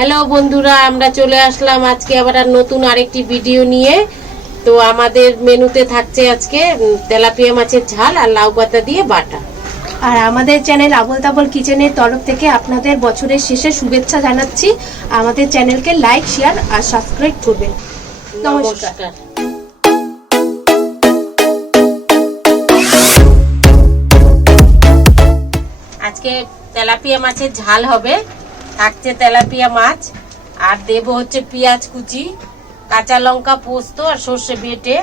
Hello বন্ধুরা, আমরা চলে আসলাম আজকে আবার নতুন আরেকটি ভিডিও নিয়ে। তো আমাদের মেনুতে থাকছে আজকে তেলাপিয়া মাছের ঝাল আর লাউ পাতা দিয়ে বাটা। আর আমাদের চ্যানেল আবল তাবল কিচেনের তরফ থেকে আপনাদের বছরের শেষে শুভেচ্ছা জানাচ্ছি। আমাদের চ্যানেলকে লাইক, শেয়ার আর সাবস্ক্রাইব করবেন। নমস্কার। আজকে তেলাপিয়া মাছের ঝাল হবে। থাকছে তেলাপিয়া মাছ আর দেব হচ্ছে পেঁয়াজ কুচি, কাঁচা লঙ্কা, পোস্ত আর সর্ষে বেটে,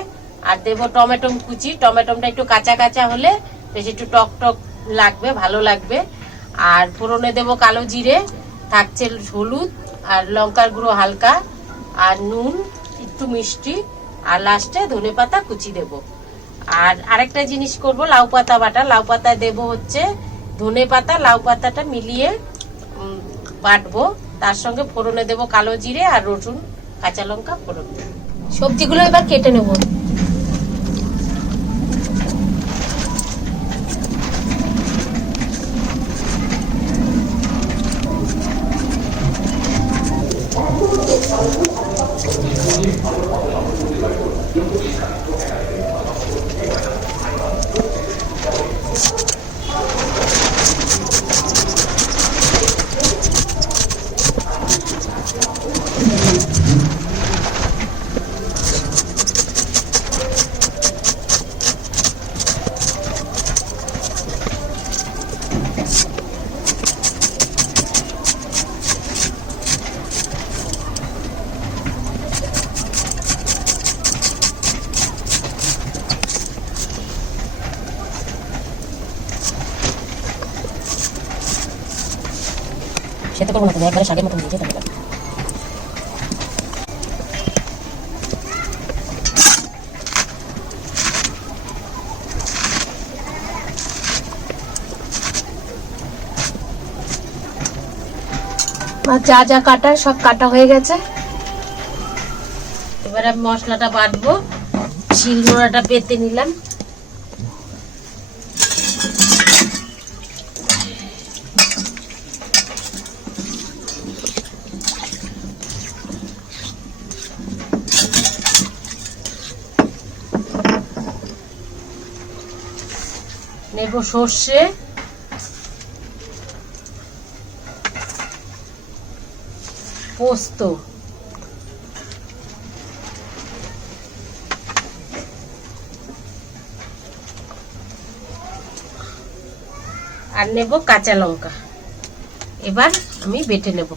আর দেব টমেটো কুচি। টমেটোটা একটু কাঁচা কাঁচা হলে বেশ একটু টক টক লাগবে, ভালো লাগবে। আর ফোড়নে দেব কালো জিরে, থাকছে হলুদ আর লঙ্কার গুঁড়ো হালকা, আর নুন, একটু মিষ্টি, আর লাস্টে ধনেপাতা কুচি দেব। আর আরেকটা জিনিস করব, লাউ পাতা বাটা। লাউ পাতা দেব হচ্ছে ধনে পাতা, লাউ পাতাটা মিলিয়ে বাটবো। তার সঙ্গে ফোড়নে দেব কালো জিরে আর রসুন, কাঁচা লঙ্কা ফোড়ন। সবজিগুলো এবার কেটে নেব। সেটা করবো না, তুমি একবারে শাকের মতন দিয়েছে। যা যা কাটা সব কাটা হয়ে গেছে। এবারে আমি মশলাটা বাটবো। শিলনোড়াটা পেতে নিলাম। নেব সর্ষে, পোস্ত, আর নেব কাঁচা লঙ্কা। এবার আমি বেটে নেব।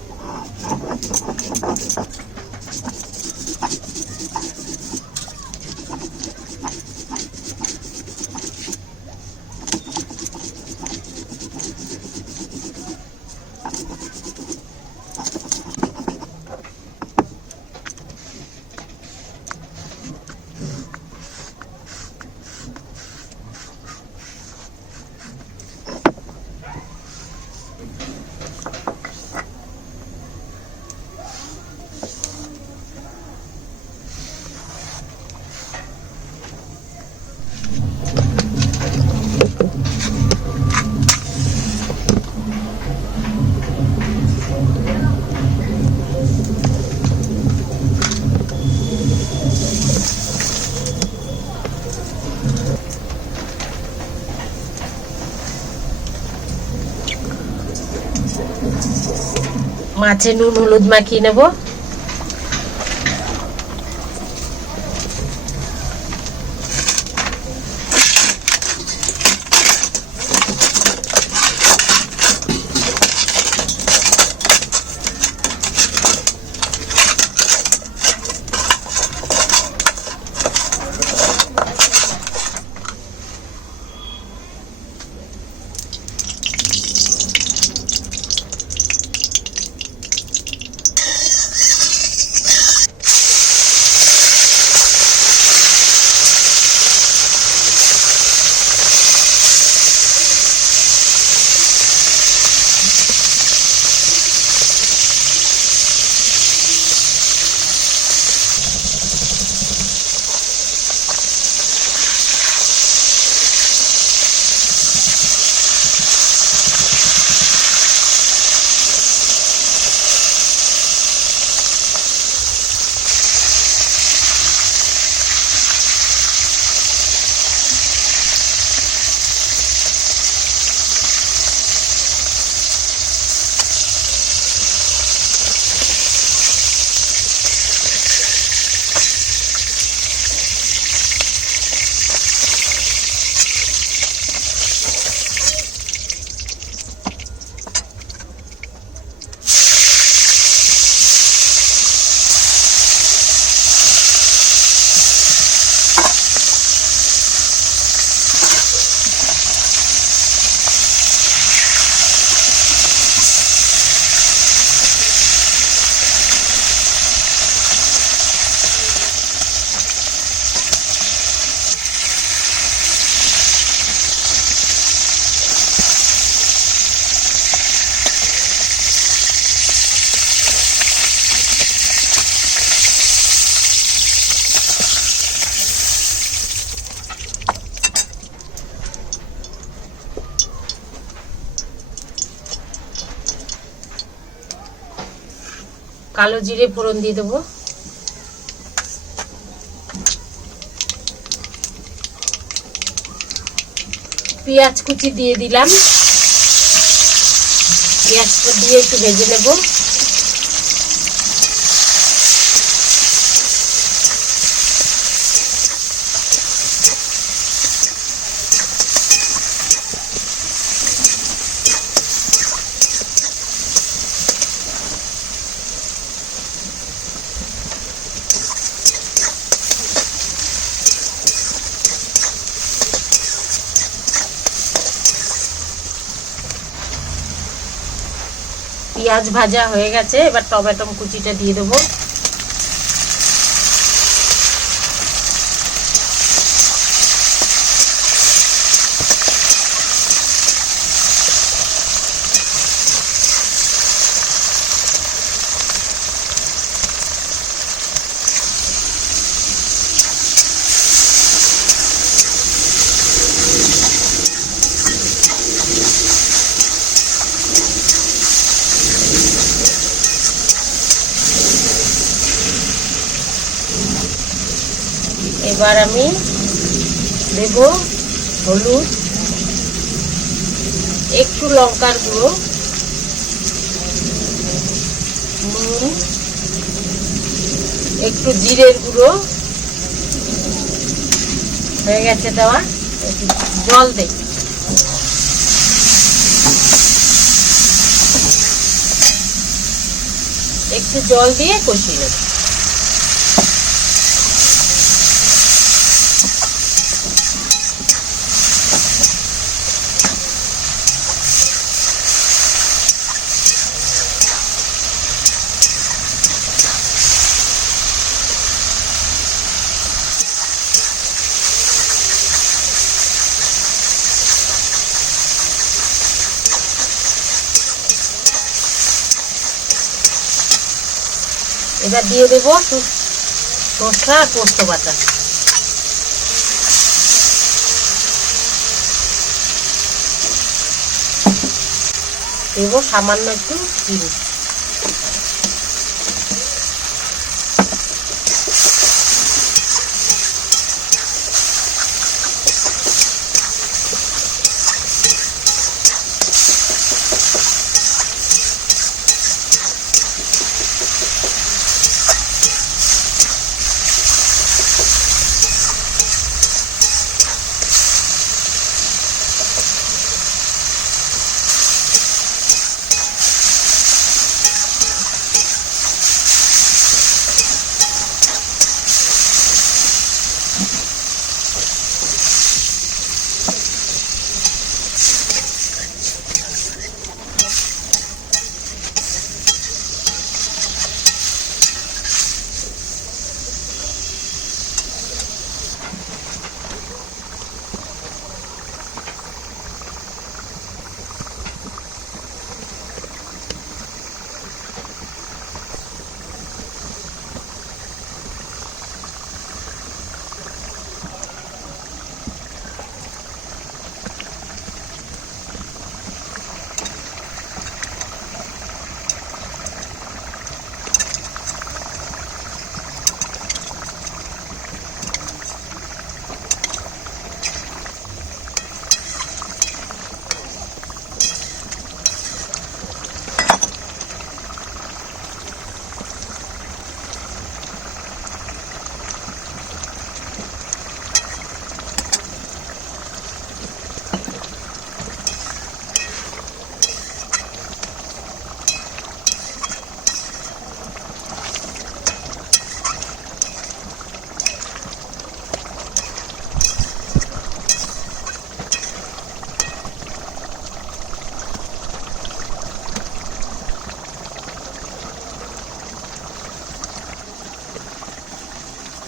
মাছে নুন হলুদ মাখিয়ে নেব। কালো জিরে ফোড়ন দিয়ে দেবো, পেঁয়াজ কুচি দিয়ে দিলাম, পেঁয়াজটা দিয়ে একটু ভেজে নেব। পেঁয়াজ ভাজা হয়ে গেছে, এবার টমেটো কুচিটা দিয়ে দেবো। এবার আমি দেব হলুদ, একটু লঙ্কার গুঁড়ো, নুন, একটু জিরের গুঁড়ো, হয়ে গেছে দেওয়া। একটু জল দেই, একটু জল দিয়ে কষিয়ে নেব। এবার দিয়ে দেবো সরষা আর পোস্ত বাটা। দেবো সামান্য একটু চিনি।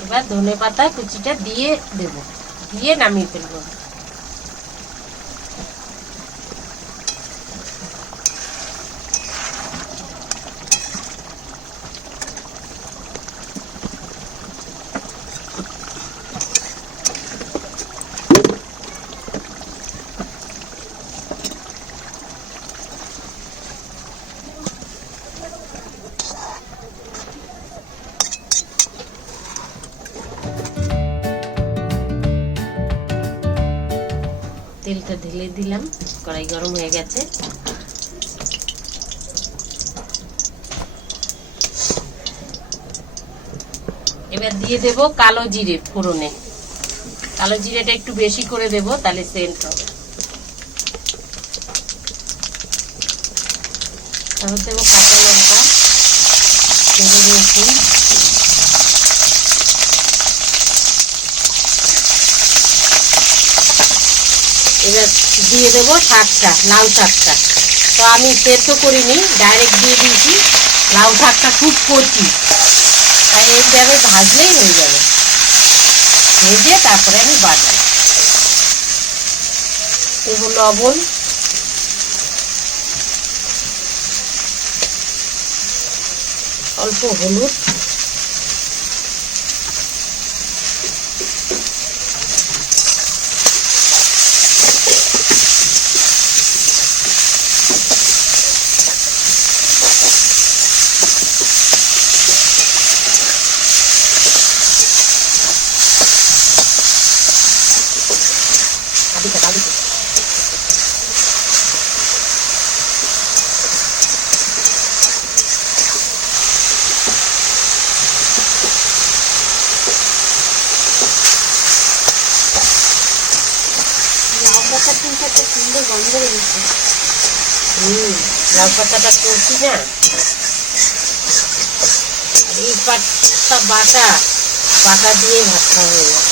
এবার ধনে পাতা কুচিটা দিয়ে দেব, দিয়ে নামিয়ে ফেলবো। তেলটা ঢেলে দিলাম, কড়াই গরম হয়ে গেছে। এবার দিয়ে দেব কালো জিরে ফোড়নে। কালো জিরেটা একটু বেশি করে দেব, তাহলে সেন্ট হবে। তারপর দেব কাঁচা লঙ্কা, রসুন, এবার দিয়ে দেবো শাকটা, লাউ শাকটা। তো আমি সেদ্ধ করিনি, ডাইরেক্ট দিয়ে দিয়েছি। লাউ শাকটা খুব কচি, তাই এইভাবে ভাজলেই হয়ে যাবে। ভেজে তারপরে আমি বাটাই দেবো লবণ, অল্প হলুদ, লাউ পাতাটা করছি না, এই পাতা বাটা বাটা দিয়ে ভাত খাওয়া হয়ে যায়।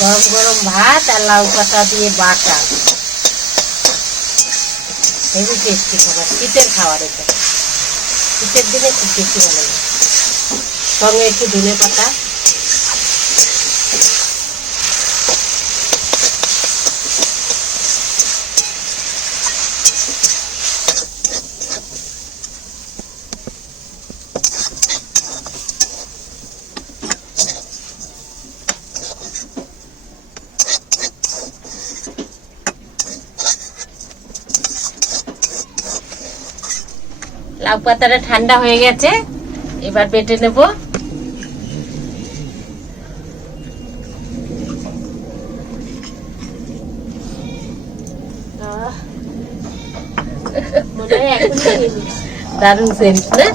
গরম গরম ভাত আর লাউ পাতা দিয়ে বাটা, হেভি টেস্টি খাবার, শীতের খাবার। এটা শীতের দিনে খুব বেশি ভালো লাগে, সঙ্গে একটু ধনে পাতা। লাউ পাতাটা ঠান্ডা হয়ে গেছে, এবার বেটে নেব। দারুণ সেন্ট না?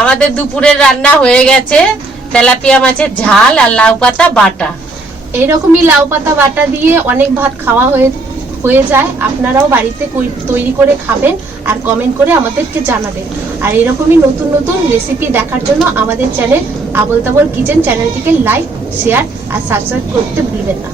আমাদের দুপুরের রান্না হয়ে গেছে, তেলাপিয়া মাছের ঝাল আর লাউ পাতা বাটা। এইরকমই লাউ পাতা বাটা দিয়ে অনেক ভাত খাওয়া হয়ে যায়। আপনারাও বাড়িতে তৈরি করে খাবেন আর কমেন্ট করে আমাদেরকে জানাবেন। আর এরকমই নতুন নতুন রেসিপি দেখার জন্য আমাদের চ্যানেল আবোল তাবোল কিচেন চ্যানেলটিকে লাইক, শেয়ার আর সাবস্ক্রাইব করতে ভুলবেন না।